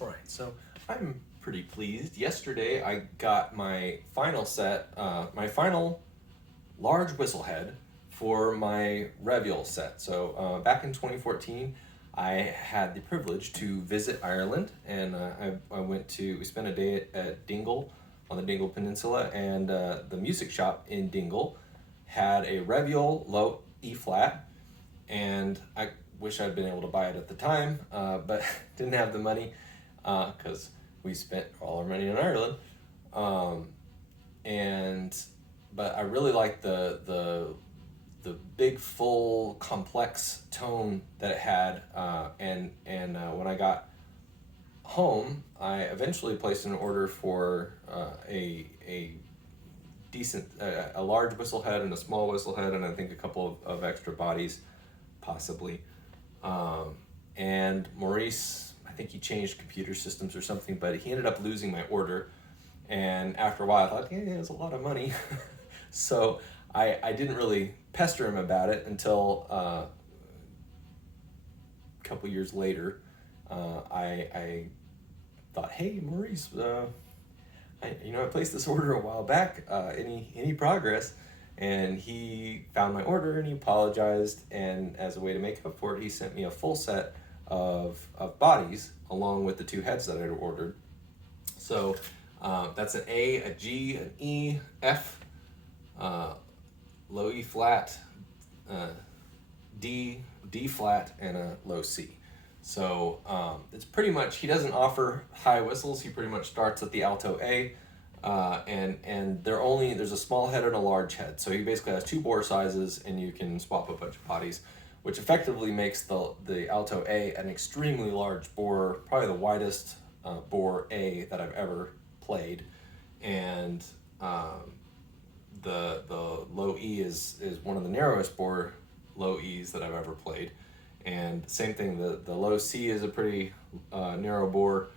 All right, so I'm pretty pleased. Yesterday, I got my final set, my final large whistle head for my Reviol set. So back in 2014, I had the privilege to visit Ireland, and I went to. We spent a day at Dingle on the Dingle Peninsula, and the music shop in Dingle had a Reviol low E flat, and I wish I'd been able to buy it at the time, but didn't have the money because we spent all our money in Ireland. Um, and but I really like the big, full, complex tone that it had. And when I got home, I eventually placed an order for a decent, a large whistle head and a small whistle head, and I think a couple of extra bodies, possibly. Um, and Maurice, I think he changed computer systems or something, but he ended up losing my order. And after a while, I thought, yeah, it's a lot of money. So I didn't really pester him about it until a couple years later. I thought, hey, Maurice, I placed this order a while back. Any progress? And he found my order and he apologized. And as a way to make up for it, he sent me a full set of bodies along with the two heads that I'd ordered. So that's an A, a G, an E, F, uh, low E flat, uh, D, D flat, and a low C. So it's pretty much, he doesn't offer high whistles. He pretty much starts at the alto A, and there's a small head and a large head. So he basically has two bore sizes, and you can swap a bunch of bodies, which effectively makes the alto A an extremely large bore, probably the widest bore A that I've ever played, and the low E is one of the narrowest bore low E's that I've ever played. And same thing, the low C is a pretty narrow bore,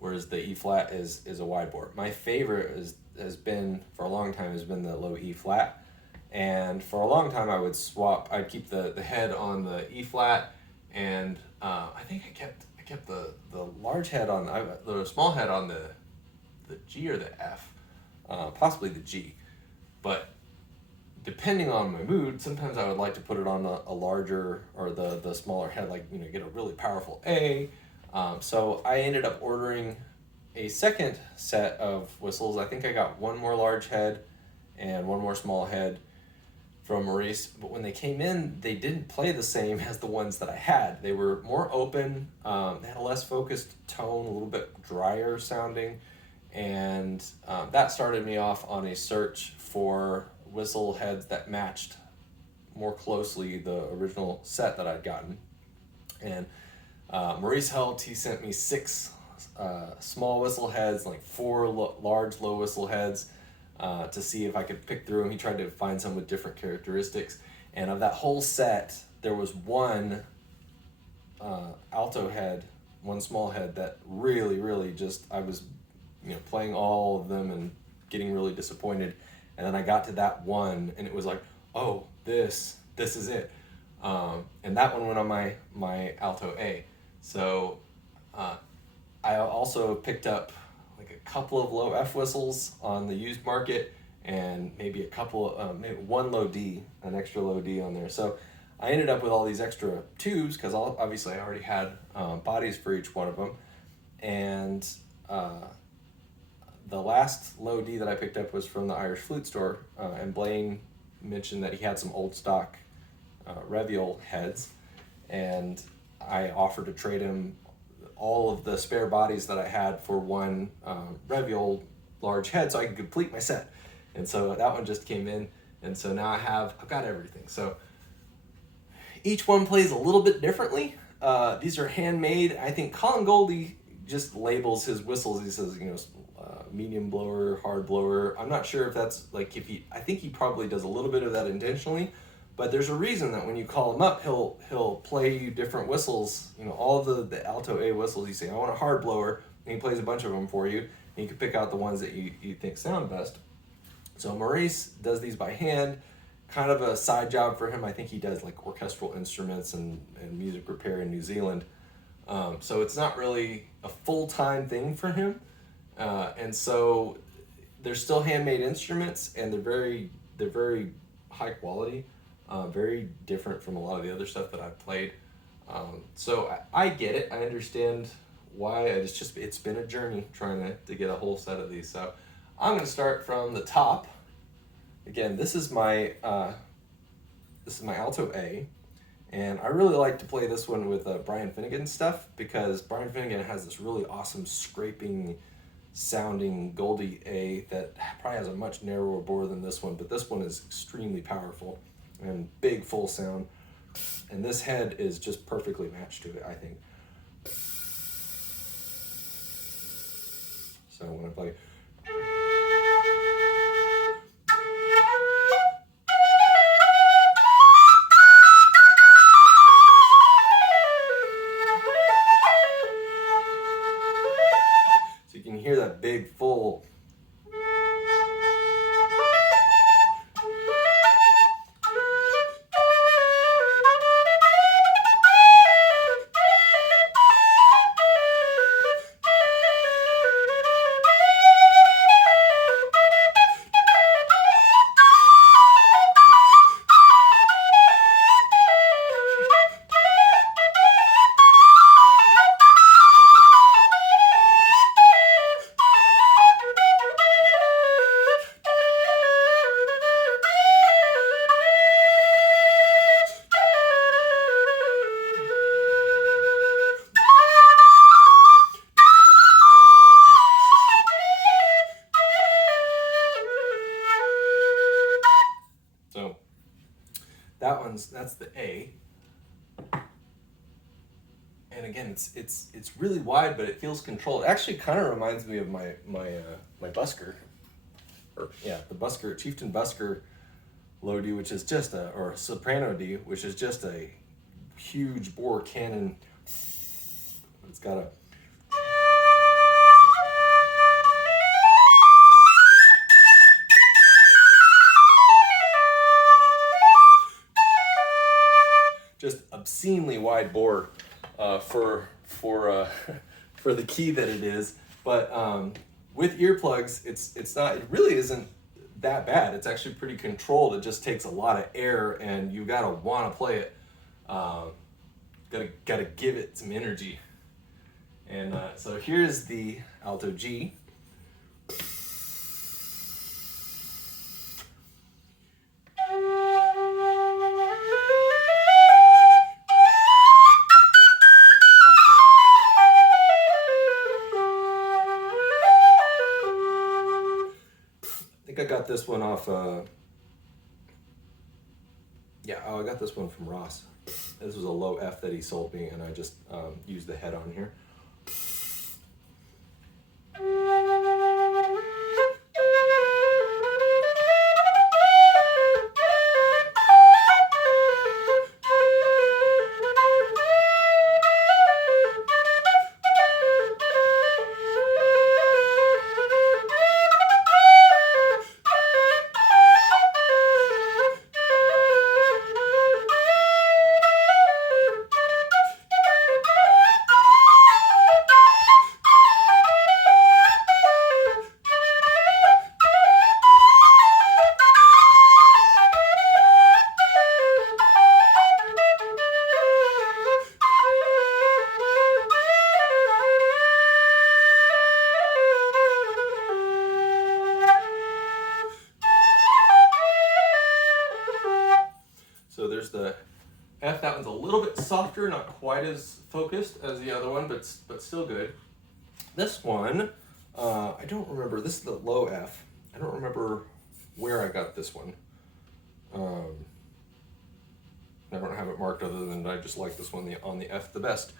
whereas the E flat is a wide bore. My favorite has been for a long time has been the low E flat, and for a long time I'd keep the head on the E flat, and I think I kept the large head on the small head on the G or the F, possibly the G, but depending on my mood, sometimes I would like to put it on a larger or the smaller head, like get a really powerful A. So I ended up ordering a second set of whistles. I think I got one more large head and one more small head from Maurice. But when they came in, they didn't play the same as the ones that I had. They were more open. They had a less focused tone, a little bit drier sounding, and that started me off on a search for whistle heads that matched more closely the original set that I'd gotten. And Maurice helped. He sent me six small whistle heads, like four large low whistle heads, to see if I could pick through them. He tried to find some with different characteristics. And of that whole set, there was one alto head, one small head that really, really just, I was playing all of them and getting really disappointed. And then I got to that one, and it was like, oh, this is it. And that one went on my alto A. So I also picked up like a couple of low F whistles on the used market, and maybe maybe one low D, an extra low D on there. So I ended up with all these extra tubes because obviously I already had bodies for each one of them. And the last low D that I picked up was from the Irish Flute Store, and Blaine mentioned that he had some old stock Reviol heads, and I offered to trade him all of the spare bodies that I had for one Reviol large head so I could complete my set. And so that one just came in, and so now I've got everything. So each one plays a little bit differently. These are handmade. I think Colin Goldie just labels his whistles. He says, medium blower, hard blower. I'm not sure if that's like I think he probably does a little bit of that intentionally, but there's a reason that when you call him up, he'll play you different whistles. All the alto A whistles. You say, I want a hard blower, and he plays a bunch of them for you, and you can pick out the ones that you think sound best. So Maurice does these by hand, kind of a side job for him. I think he does like orchestral instruments and music repair in New Zealand. So it's not really a full-time thing for him. And so they're still handmade instruments, and they're very high quality, very different from a lot of the other stuff that I've played. So I get it. I understand why. It's been a journey trying to get a whole set of these. So I'm going to start from the top. Again, this is my alto A, and I really like to play this one with Brian Finnegan stuff, because Brian Finnegan has this really awesome scraping sounding Goldie A that probably has a much narrower bore than this one, but this one is extremely powerful and big full sound, and this head is just perfectly matched to it, I think. So when I play, so you can hear that big full. So that's the A. And again, it's really wide, but it feels controlled. It actually kind of reminds me of my busker, the busker, Chieftain busker low D, which is just or soprano D, which is just a huge bore cannon. It's got a just obscenely wide bore for for the key that it is. But with earplugs, it really isn't that bad. It's actually pretty controlled. It just takes a lot of air, and you gotta want to play it. Gotta give it some energy. And so here's the alto G. I got this one off, I got this one from Ross. This was a low F that he sold me, and I just used the head on here. So there's the F. That one's a little bit softer, not quite as focused as the other one, but still good. This one, I don't remember. This is the low F. I don't remember where I got this one. I don't have it marked other than I just like this one on the F the best.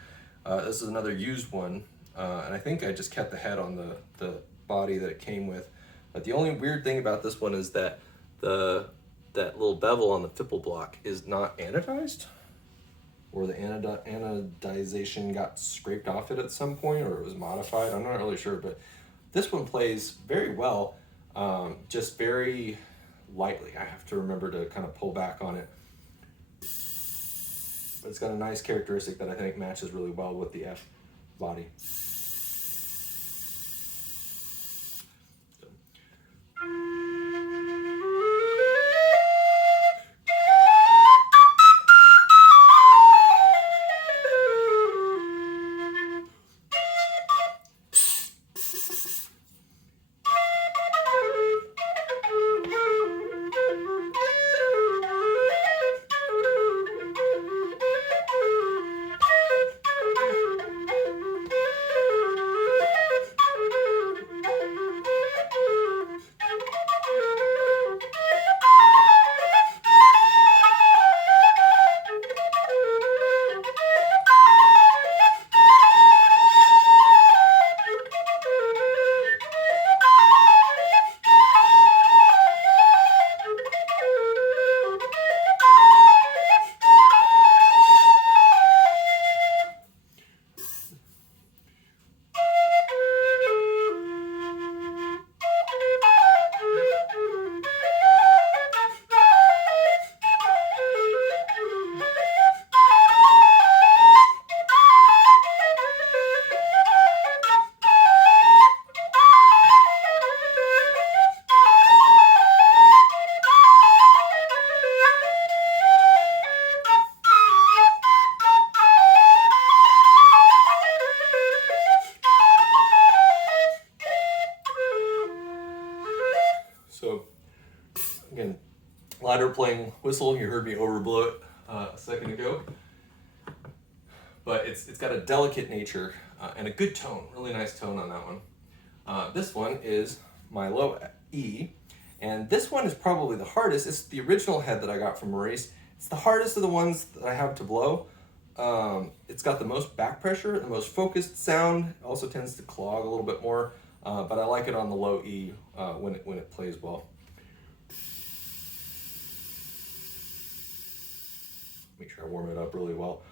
This is another used one, and I think I just kept the head on the body that it came with. But the only weird thing about this one is that that little bevel on the fipple block is not anodized, or the anodization got scraped off it at some point, or it was modified. I'm not really sure, but this one plays very well, just very lightly. I have to remember to kind of pull back on it. it's got a nice characteristic that I think matches really well with the F body. So again, louder playing whistle. You heard me overblow it a second ago, but it's got a delicate nature and a good tone, really nice tone on that one. This one is my low E, and this one is probably the hardest. It's the original head that I got from Maurice. It's the hardest of the ones that I have to blow. It's got the most back pressure, the most focused sound. It also tends to clog a little bit more, but I like it on the low E when it plays well. Make sure I warm it up really well.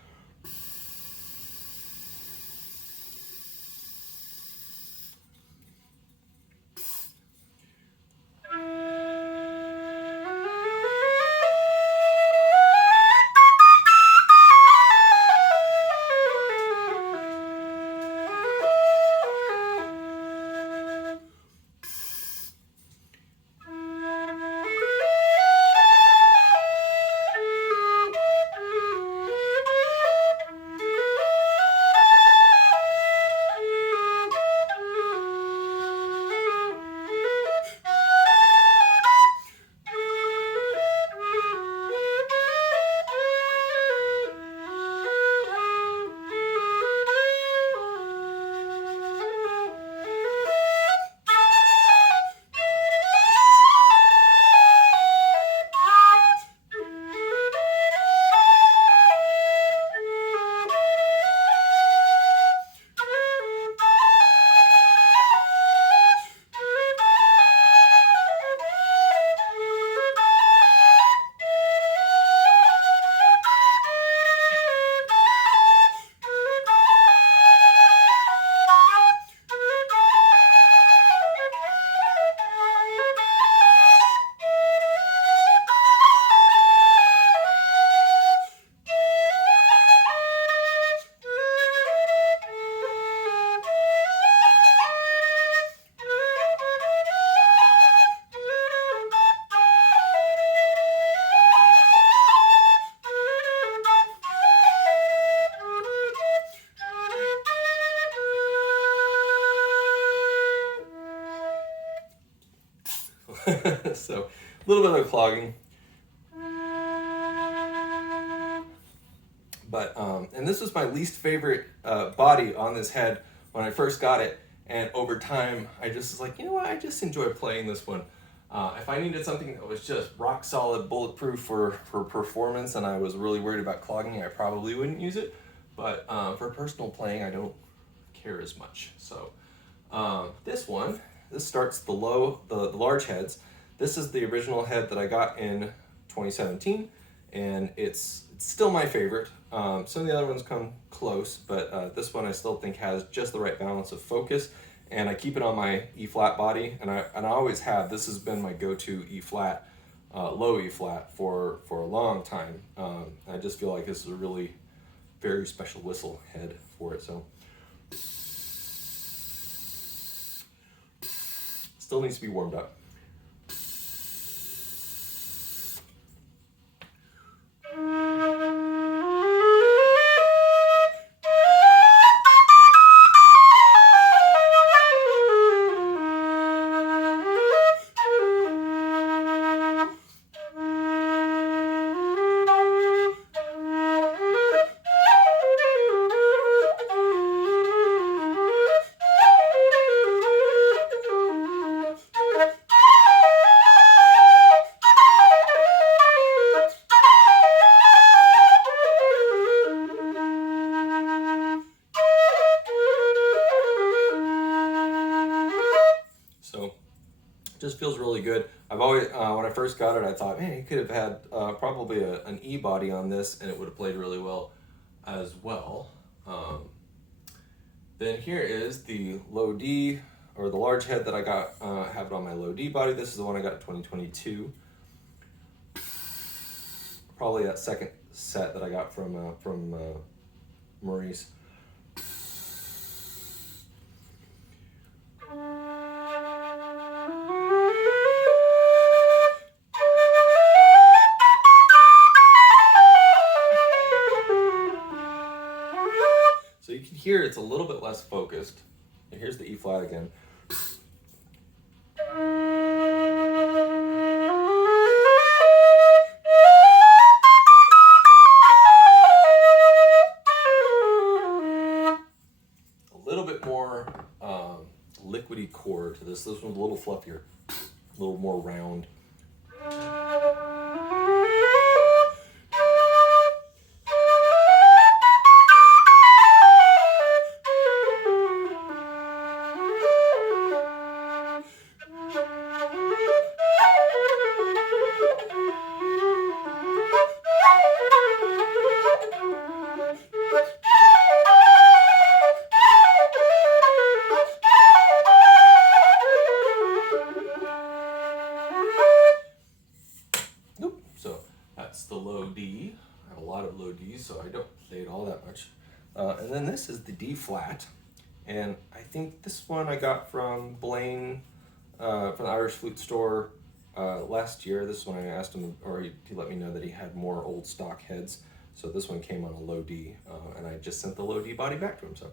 So a little bit of clogging, but and this was my least favorite body on this head when I first got it, and over time I just was like, you know what, I just enjoy playing this one. If I needed something that was just rock solid, bulletproof for performance, and I was really worried about clogging, I probably wouldn't use it. But for personal playing, I don't care as much. So this starts the large heads. This is the original head that I got in 2017, and it's still my favorite. Some of the other ones come close, but this one I still think has just the right balance of focus. And I keep it on my E flat body, and I always have. This has been my go-to E flat, low E flat for a long time. I just feel like this is a really very special whistle head for it. So still needs to be warmed up. So just feels really good. I've always, when I first got it, I thought, man, you could have had probably an E body on this, and it would have played really well as well. Then here is the low D, or the large head that I got, have it on my low D body. This is the one I got in 2022. Probably that second set that I got from Maurice. So you can hear it's a little bit less focused. And here's the E flat again. A little bit more liquidy core to this. This one's a little fluffier, a little more round. So that's the low D. I have a lot of low Ds, so I don't play it all that much. And then this is the D flat. And I think this one I got from Blaine, from the Irish Flute Store last year. This one I asked him, or he let me know that he had more old stock heads. So this one came on a low D, and I just sent the low D body back to him. So.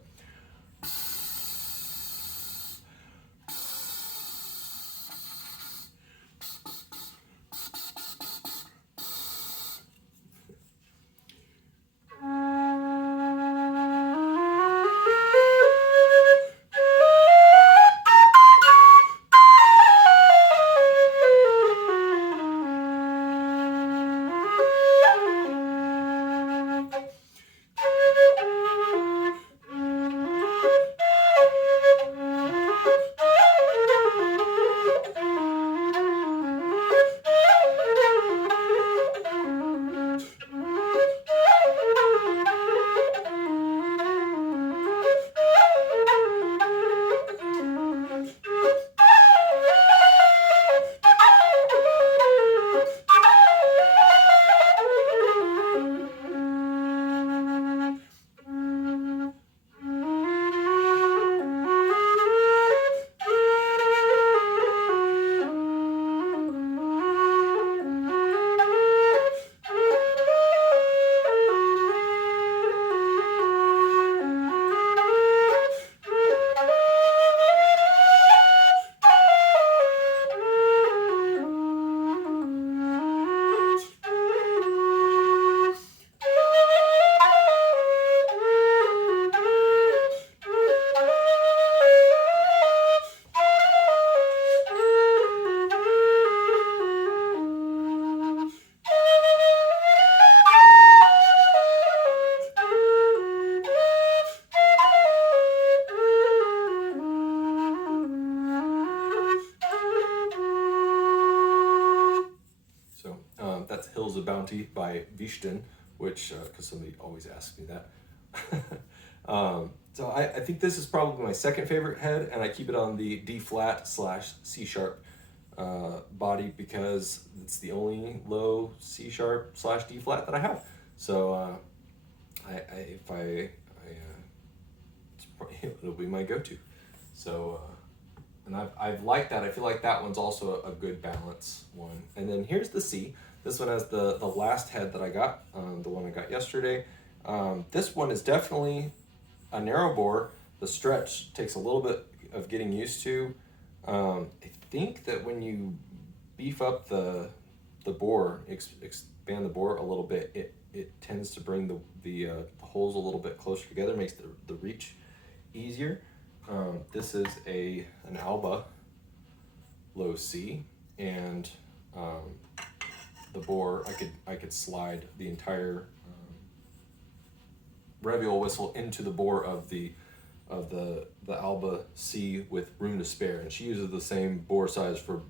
That's Hills of Bounty by Vishten, which, because somebody always asks me that. So I think this is probably my second favorite head, and I keep it on the D flat / C sharp body because it's the only low C sharp / D flat that I have. So it'll be my go-to. So, and I've liked that. I feel like that one's also a good balance one. And then here's the C. This one has the last head that I got, the one I got yesterday. This one is definitely a narrow bore. The stretch takes a little bit of getting used to. I think that when you beef up the bore, expand the bore a little bit, it tends to bring the holes a little bit closer together, makes the reach easier. This is an Alba low C, and the bore, I could slide the entire Reviol whistle into the bore of the Alba C with room to spare, and she uses the same bore size for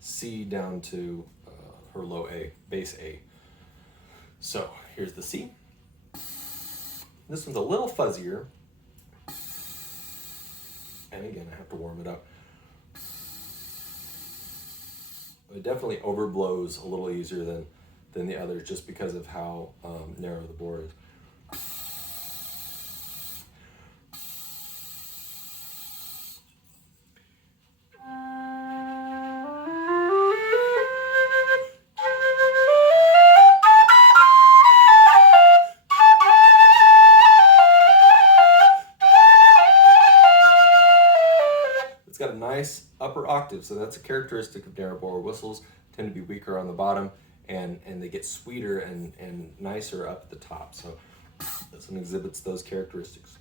C down to her low A, base A. So here's the C. This one's a little fuzzier, and again I have to warm it up. It definitely overblows a little easier than the others, just because of how narrow the bore is. It's got a nice upper octave, so that's a characteristic of narrow bore whistles. Tend to be weaker on the bottom, and they get sweeter and nicer up at the top. So this one exhibits those characteristics.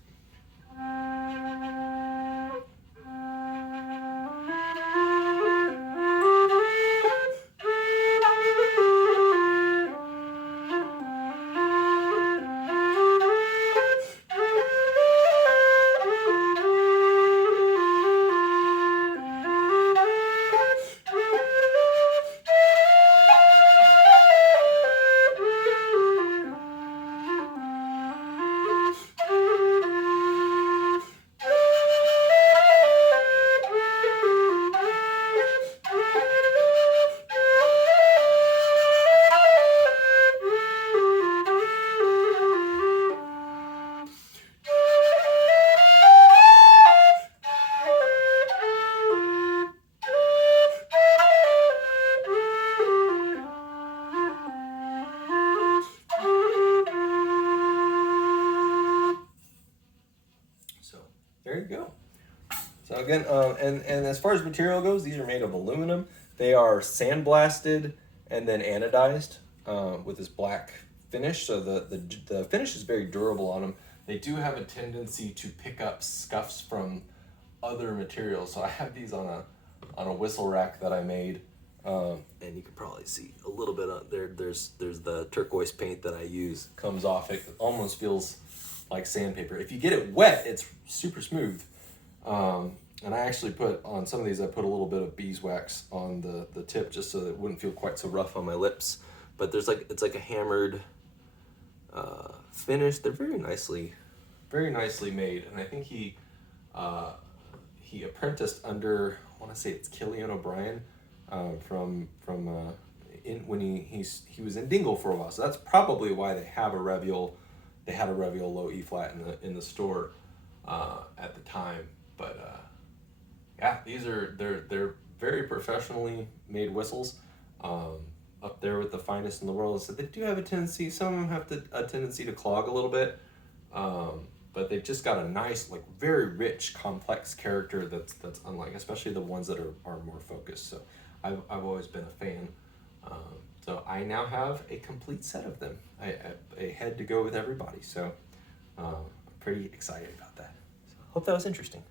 There you go. So again, and as far as material goes, these are made of aluminum. They are sandblasted and then anodized with this black finish. So the finish is very durable on them. They do have a tendency to pick up scuffs from other materials. So I have these on a whistle rack that I made, and you can probably see a little bit on there. There's the turquoise paint that I use comes off. It almost feels like sandpaper. If you get it wet, it's super smooth. And I actually put on some of these, I put a little bit of beeswax on the tip just so that it wouldn't feel quite so rough on my lips. But it's like a hammered finish. They're very nicely made. And I think he apprenticed under, I want to say it's Killian O'Brien, when he was in Dingle for a while. So that's probably why they have a Reviol. They had a Reviol low E flat in the store at the time. But yeah, they're very professionally made whistles, up there with the finest in the world. So they do have a tendency. Some of them have a tendency to clog a little bit, but they've just got a nice, like very rich, complex character that's unlike, especially the ones that are more focused. So I've always been a fan. So I now have a complete set of them, a head to go with everybody. So I'm pretty excited about that. So hope that was interesting.